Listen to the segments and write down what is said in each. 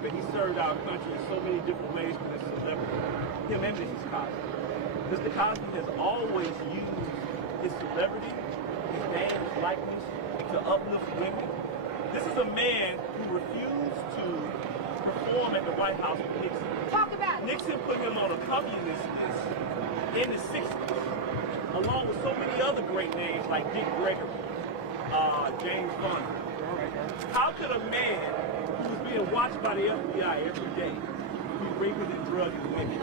But he served our country in so many different ways with his celebrity. Him and Mrs. Cosby. Mr. Cosby has always used his celebrity, his name, his likeness, to uplift women. This is a man who refused to perform at the White House with Nixon. Talk about it. Nixon put him on a communist list in the 60s, along with so many other great names like Dick Gregory, James Bond. How could a man who was being watched by the FBI every day be raping and drugging women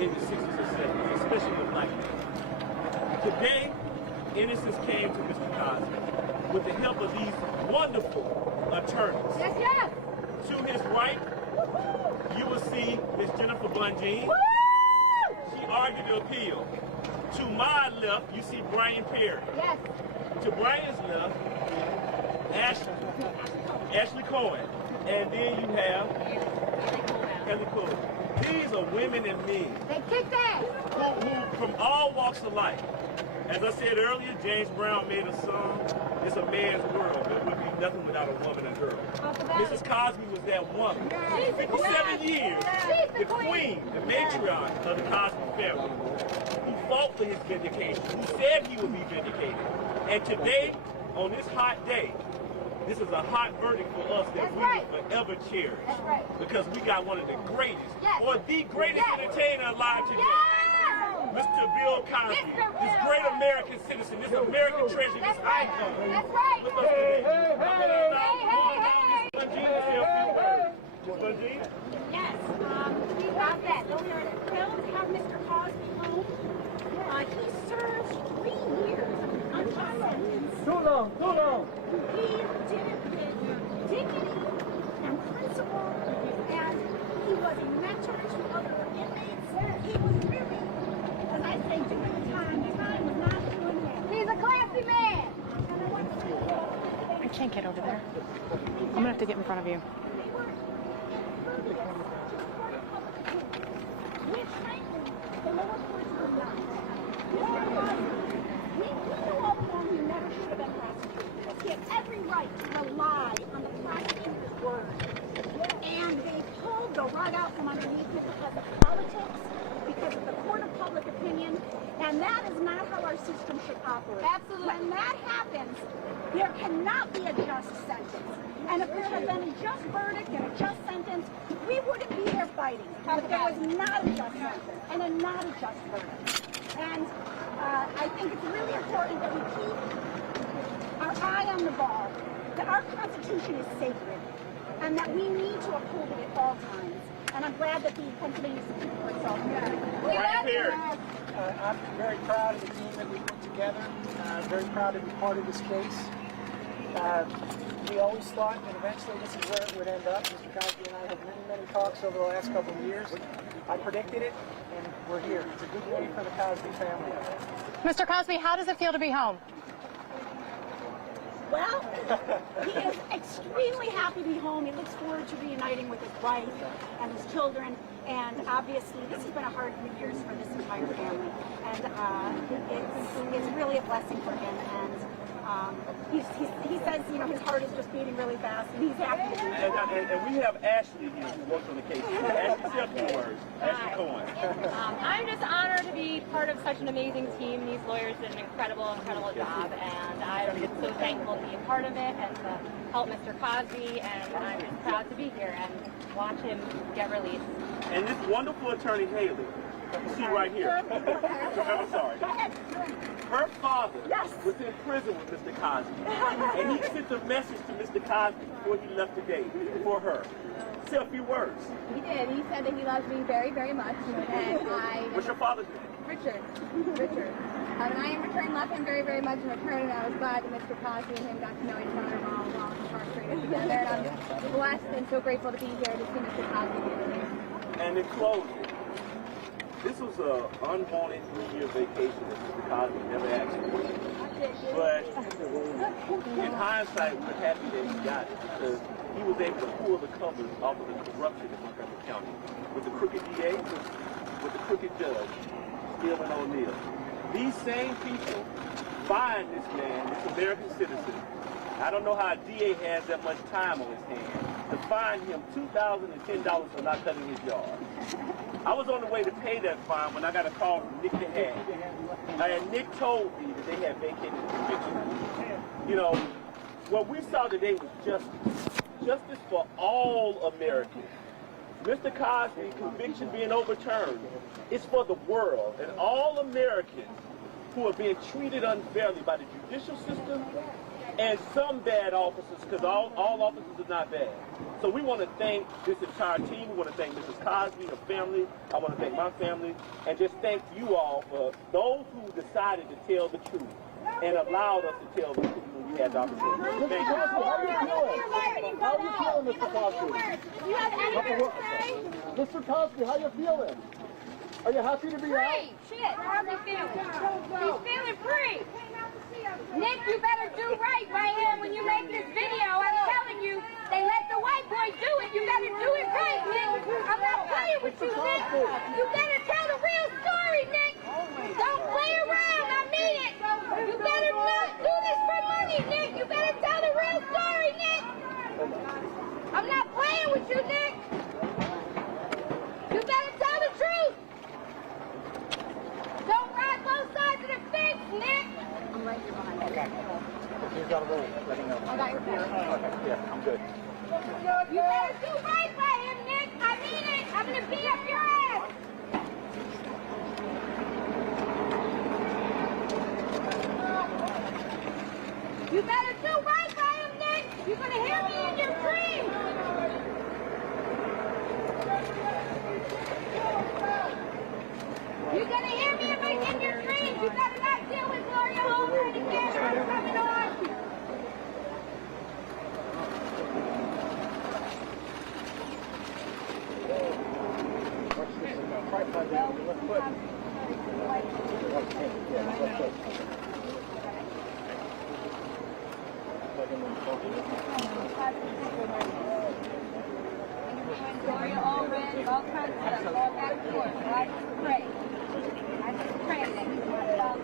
in the 60s or 70s, especially the black men? Today, innocence came to Mr. Cosby with the help of these wonderful attorneys. Yes, yes. To his right, you will see Miss Jennifer Bunjean. She argued the appeal. To my left, you see Brian Perry. Yes. To Brian's left, Ashley Cohen. And then you have Kelly Cohen. These are women and men. They kicked ass. Who from all walks of life. As I said earlier, James Brown made a song, it's a man's world, but it would be nothing without a woman and girl. Mrs. Cosby was that woman. 57 years, the queen, the matriarch of the Cosby family, who fought for his vindication, who said he would be vindicated. And today, on this hot day, this is a hot verdict for us that we will forever cherish. Because we got one of the greatest, or the greatest entertainer alive today. Mr. Bill Cosby, this great American citizen, this American treasure, this icon. That's right. With us today. Miss Bunjean? Yes, we love that. We are thrilled to have Mr. Cosby home. He served 3 years on sentence. Too long. He did it with dignity and principle, and he was a mentor to other inmates. He was really, as I say, doing the time was not doing that. He's a classy man. And I want to say, I can't get over there. I'm gonna have to get in front of you. they were further to the court of public opinion, which frankly, the lower courts were not. Mr. Cosby, we know all along he never should have been prosecuted. He had every right to rely on the prosecutor's word. And they pulled the rug out from underneath him because of politics, because of the court of public opinion, and that is not how our system should operate. Absolutely. When that happens, there cannot be a just sentence. And if there had been a just verdict and a just sentence, we wouldn't be here fighting. But there was not a just sentence and a not a just verdict. And I think it's really important that we keep our eye on the ball, that our Constitution is sacred, and that we need to uphold it at all times. And I'm glad that the Pennsylvania Supreme Court saw that. I'm very proud of the team that we put together. Very proud to be part of this case. We always thought that eventually this is where it would end up. Mr. Cosby and I had many talks over the last couple of years. I predicted it, and we're here. It's a good day for the Cosby family. Mr. Cosby, how does it feel to be home? Well, he is extremely happy to be home. He looks forward to reuniting with his wife and his children. And obviously, this has been a hard 3 years for this entire family. And it's really a blessing for him. And he says, you know, his heart is just beating really fast, and he's happy to be here. And we have Ashley here who works on the case. Ashley, say a few words. Ashley Cohen. I'm just honored to be part of such an amazing team. These lawyers did an incredible job, and I'm just so thankful to be a part of it and to help Mr. Cosby, and I'm just proud to be here and watch him get released. And this wonderful attorney, Haley, you see right here. I'm sorry. Her father was in prison with Mr. Cosby, and he sent a message to Mr. Cosby before he left today for her. Say a few words. He did. He said that he loves me very, very much, and I... What's your father's name? Richard. And I in return love him very, very much in return, and I was glad that Mr. Cosby and him got to know each other while incarcerated together, and I'm blessed and so grateful to be here to see Mr. Cosby be released. And in closing, this was an unwanted 3-year vacation that Mr. Cosby never asked for. But in hindsight, we're happy that he got it because he was able to pull the covers off of the corruption in Montgomery County with the crooked DA, with the crooked judge, Bill O'Neill. These same people find this man, this American citizen. I don't know how a DA has that much time on his hands to fine him $2,010 for not cutting his yard. I was on the way to pay that fine when I got a call from Nick DeHaan. And Nick told me that they had vacated the conviction. You know, what we saw today was justice. Justice for all Americans. Mr. Cosby's conviction being overturned is for the world and all Americans who are being treated unfairly by the judicial system and some bad officers, because all officers are not bad. So we want to thank this entire team. We want to thank Mrs. Cosby, her family. I want to thank my family. And just thank you all for those who decided to tell the truth and allowed us to tell the truth when we had the opportunity. Thank you. How are you feeling, Mr. Cosby? You have anything to say? Mr. Cosby, how you feeling? Are you happy to be out? Free. Shit, how's he feeling? He's feeling free. Nick, you better do right by him when you make this video. I'm telling you, they let the white boy do it. You better do it right, Nick. I'm not playing with you, Nick. You better tell the real story, Nick. Don't play around. I mean it. You better not do this for money, Nick. You better tell the real story, Nick. I'm not playing with you, Nick. You better tell the truth. Don't ride both sides of the fence, Nick. I'm right here behind you. Okay. If you've got a roll, let me know. I got your back. Okay, yeah, I'm good. You better do right by him, Nick. I mean it. I'm gonna beat up your ass. You better do right by him, Nick. You're gonna hear me in your dreams. You're gonna hear me in your dreams. You better not deal with Gloria Holmgren again. I'm coming on. Watch this. Tripod down. Let's put. Gloria Holmgren, all kinds of stuff, all back and forth. So I just pray. I just pray that he will love me.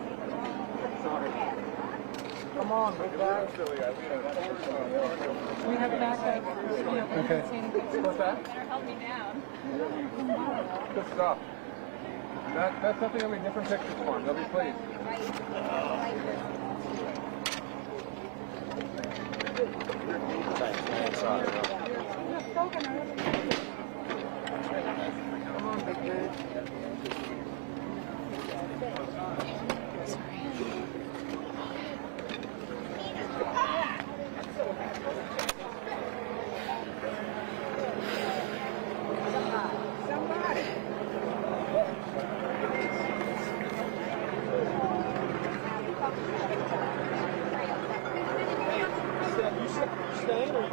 Come on, big guy. We have an accent. Okay. What's that? Better help me down. Good stuff. That's something I mean, different pictures for him. They'll be pleased. Come on, big dude. You staying or you